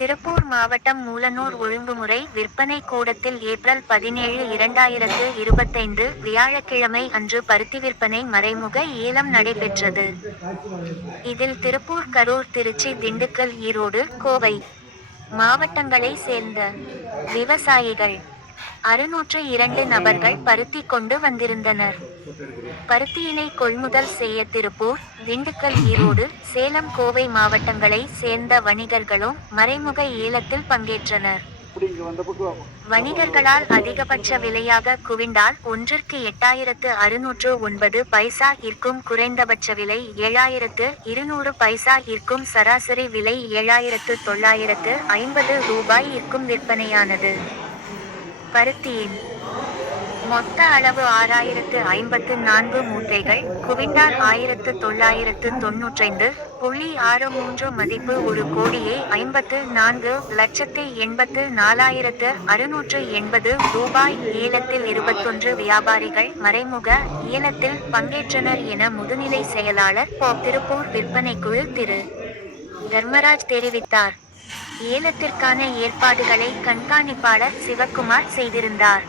திருப்பூர் மாவட்டம் மூலனூர் ஒழுங்குமுறை விற்பனை கூடத்தில் ஏப்ரல் 17, 2025 வியாழக்கிழமை அன்று பருத்தி விற்பனை மறைமுக ஏலம் நடைபெற்றது. இதில் திருப்பூர், கரூர், திருச்சி, திண்டுக்கல், ஈரோடு, கோவை மாவட்டங்களை சேர்ந்த விவசாயிகள் 602 நபர்கள் பருத்தி கொண்டு வந்திருந்தனர். பருத்தியினை கொள்முதல் செய்ய திருப்பூர், திண்டுக்கல், ஈரோடு, சேலம், கோவை மாவட்டங்களை சேர்ந்த வணிகர்களும் மறைமுக ஏலத்தில் பங்கேற்றனர். வணிகர்களால் அதிகபட்ச விலையாக குவிண்டால் ஒன்றிற்கு 8609 பைசா இருக்கும் குறைந்தபட்ச விலை 7200 பைசா இருக்கும் சராசரி விலை 7950 ரூபாய் இருக்கும் விற்பனையானது. பருத்தியின் மொத்த அளவு 6054 மூட்டைகள். குவிண்டால் 1995.63 மதிப்பு 1,54,84,680 ரூபாய். ஏலத்தில் 21 வியாபாரிகள் மறைமுக ஏலத்தில் பங்கேற்றனர் என முதுநிலை செயலாளர் திருப்பூர் விற்பனைக்குழு திரு. தர்மராஜ் தெரிவித்தார். ஏலத்திற்கான ஏற்பாடுகளை கண்காணிப்பாளர் சிவக்குமார் செய்திருந்தார்.